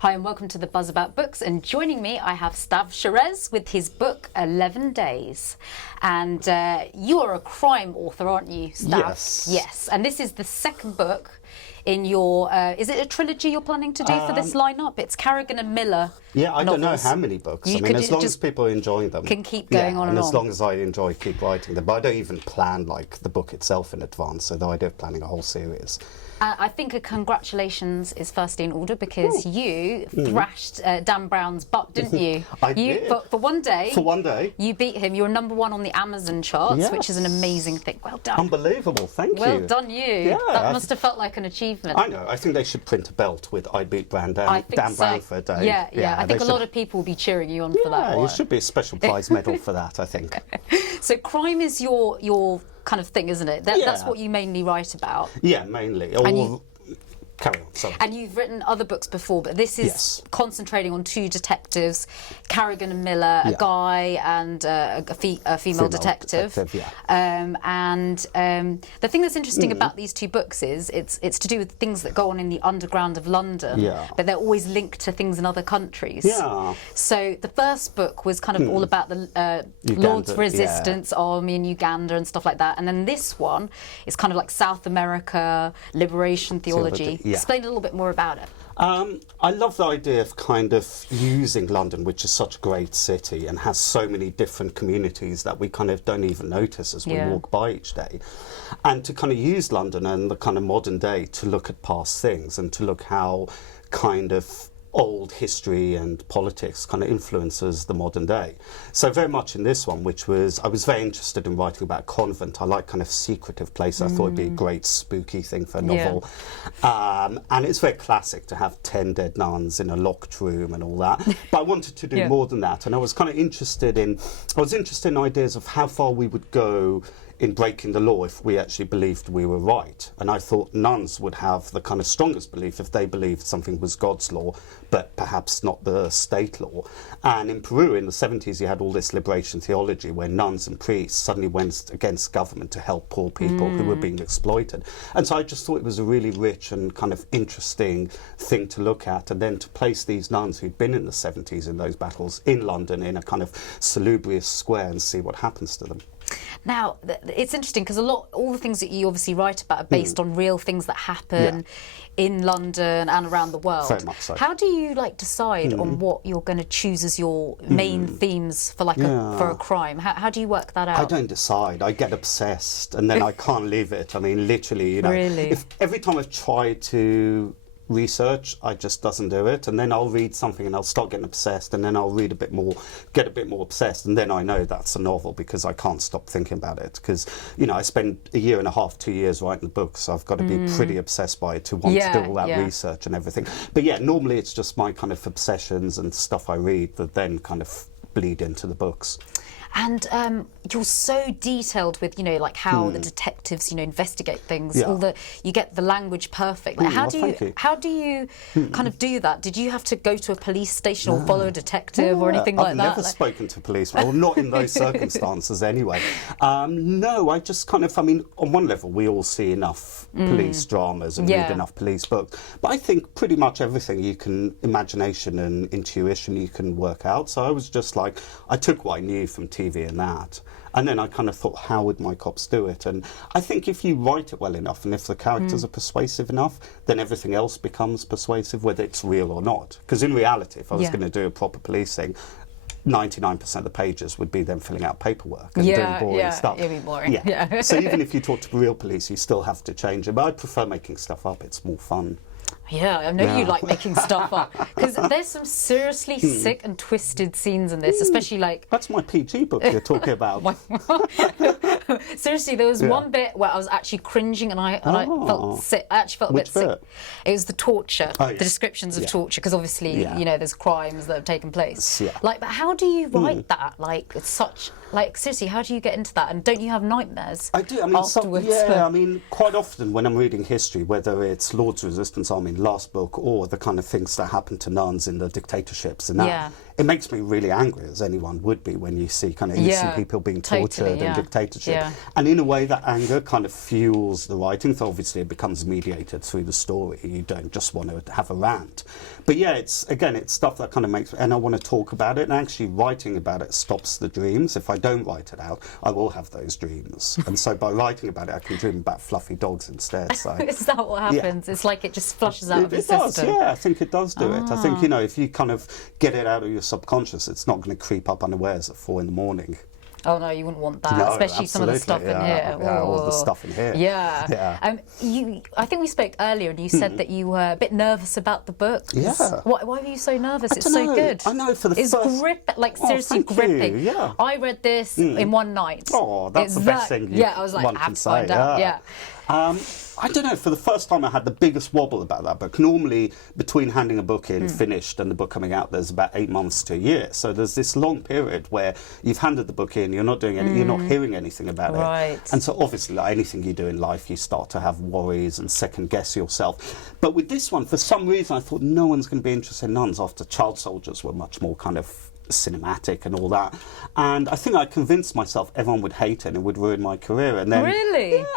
Hi and welcome to the Buzz About Books, and joining me I have Stav Sherez with his book 11 Days. And you are a crime author, aren't you, Stav? Yes. Yes, and this is the second book in your, is it a trilogy you're planning to do for this lineup? It's Carrigan and Miller. Yeah, I don't know novels. how many books. You I mean, as long as people are enjoying them. Can keep going on and as on. long as I enjoy keep writing them. But I don't even plan like the book itself in advance, so the idea of planning a whole series. I think a congratulations is firstly in order because you thrashed Dan Brown's butt, didn't you? I did. For one day. For one day. You beat him. You're #1 on the Amazon charts, Yes. which is an amazing thing. Well done. Unbelievable, thank you. Well done, you. Yeah, That must have felt like an achievement. I know. I think they should print a belt with I beat Dan Brown for a day. Yeah. I think a lot of people will be cheering you on for that Yeah, one. you should be a special prize medal for that, I think. So crime is your kind of thing, isn't it? That's what you mainly write about. Yeah, mainly. Carry on, sorry. And you've written other books before, but this is concentrating on two detectives, Carrigan and Miller, a guy and a female detective. The thing that's interesting about these two books is it's to do with things that go on in the underground of London, but they're always linked to things in other countries. Yeah. So the first book was kind of all about the Lord's Resistance Army in Uganda and stuff like that, and then this one is kind of like South America, liberation theology. Yeah. Explain a little bit more about it. I love the idea of kind of using London, which is such a great city and has so many different communities that we kind of don't even notice as we walk by each day. And to kind of use London and the kind of modern day to look at past things and to look how kind of old history and politics kind of influences the modern day. So very much in this one, I was very interested in writing about a convent. I like kind of secretive place. I thought it'd be a great spooky thing for a novel. And it's very classic to have 10 dead nuns in a locked room and all that. But I wanted to do more than that. And I was kind of interested in ideas of how far we would go in breaking the law if we actually believed we were right. And I thought nuns would have the kind of strongest belief if they believed something was God's law, but perhaps not the state law. And in Peru in the 70s, you had all this liberation theology where nuns and priests suddenly went against government to help poor people who were being exploited. And so I just thought it was a really rich and kind of interesting thing to look at, and then to place these nuns who'd been in the 70s in those battles in London in a kind of salubrious square and see what happens to them. Now, it's interesting because all the things that you obviously write about are based on real things that happen in London and around the world. Very much so. How do you decide on what you're going to choose as your main themes for for a crime? How do you work that out? I don't decide. I get obsessed and then I can't leave it. I mean, literally, Really? if every time I've tried to research, I just doesn't do it, and then I'll read something and I'll start getting obsessed, and then I'll read a bit more, get a bit more obsessed, and then I know that's a novel because I can't stop thinking about it, because I spend a year and a half, 2 years writing the book, so I've got to be pretty obsessed by it to want to do all that research and everything. But yeah, normally it's just my kind of obsessions and stuff I read that then kind of bleed into the books. And you're so detailed with, how the detectives, investigate things. You get the language perfect. Like, how do you kind of do that? Did you have to go to a police station or follow a detective or anything like that? I've never spoken to police, well, not in those circumstances anyway. No, I just kind of, on one level, we all see enough police dramas and read enough police books. But I think pretty much everything imagination and intuition you can work out. So I was just like, I took what I knew from TV and that. And then I kind of thought, how would my cops do it? And I think if you write it well enough and if the characters are persuasive enough, then everything else becomes persuasive, whether it's real or not. Because in reality, if I was going to do a proper policing, 99% of the pages would be them filling out paperwork and doing boring stuff. It'd be boring. So even if you talk to real police, you still have to change it. But I prefer making stuff up. It's more fun. Yeah, I know you like making stuff up, because there's some seriously sick and twisted scenes in this, especially That's my PG book you're talking about. Seriously, there was one bit where I was actually cringing and I felt sick. I actually felt a bit sick. It was the torture, the descriptions of torture, because obviously, there's crimes that have taken place. But how do you write that? It's such, seriously, how do you get into that? And don't you have nightmares? I do. Afterwards? Quite often when I'm reading history, whether it's Lord's Resistance Army last book or the kind of things that happen to nuns in the dictatorships and that, it makes me really angry, as anyone would be when you see innocent people being tortured and dictatorship. Yeah. And in a way, that anger kind of fuels the writing. So obviously, it becomes mediated through the story. You don't just want to have a rant. But yeah, it's stuff that kind of makes, and I want to talk about it. And actually, writing about it stops the dreams. If I don't write it out, I will have those dreams. And so by writing about it, I can dream about fluffy dogs instead. So is that what happens? It's like it just flushes out of your system. It does, yeah. I think it does do it. I think, if you kind of get it out of your subconscious, it's not going to creep up unawares at 4 a.m. Oh no, you wouldn't want that, no, especially some of the stuff in here. Yeah, all the stuff in here. Yeah. I think we spoke earlier, and you said that you were a bit nervous about the book. Yeah. Why were you so nervous? It's so good. I know for the it's first. Seriously gripping. You. Yeah. I read this in one night. Oh, that's the best thing. I was like, I have to find out. Yeah. I don't know, for the first time I had the biggest wobble about that book. Normally, between handing a book in finished and the book coming out, there's about 8 months to a year. So there's this long period where you've handed the book in, you're not doing you're not hearing anything about it. And so obviously, like anything you do in life, you start to have worries and second guess yourself. But with this one, for some reason, I thought no one's going to be interested in nuns, after Child Soldiers were much more kind of cinematic and all that, and I think I convinced myself everyone would hate it and it would ruin my career. And then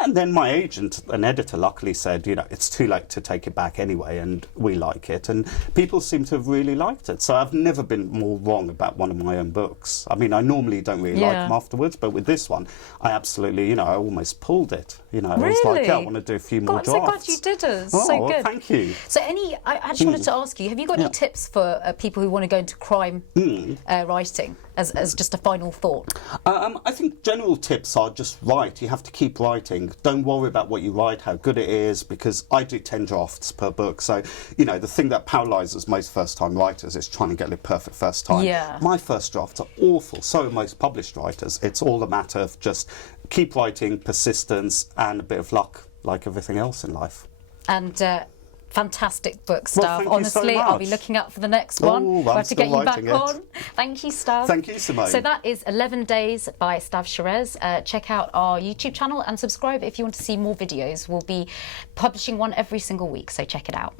and then my agent and editor luckily said, it's too late to take it back anyway, and we like it, and people seem to have really liked it. So I've never been more wrong about one of my own books. I mean, I normally don't really like them afterwards, but with this one, I absolutely, I almost pulled it. I was like, I want to do a few more drafts. I'm so glad you did it. So good. Well, thank you. So I actually wanted to ask you, have you got any tips for people who want to go into crime writing, as just a final thought? I think general tips are just write. You have to keep writing. Don't worry about what you write, how good it is, because I do 10 drafts per book. So, the thing that paralyses most first-time writers is trying to get it perfect first time. Yeah. My first drafts are awful. So are most published writers. It's all a matter of just keep writing, persistence, and a bit of luck, like everything else in life. And fantastic book, Stav. Well, honestly, so I'll be looking out for the next one. We'll have to get you back on. Thank you, Stav. Thank you, Simone. So that is 11 Days by Stav Sherez. Check out our YouTube channel and subscribe if you want to see more videos. We'll be publishing one every single week, so check it out.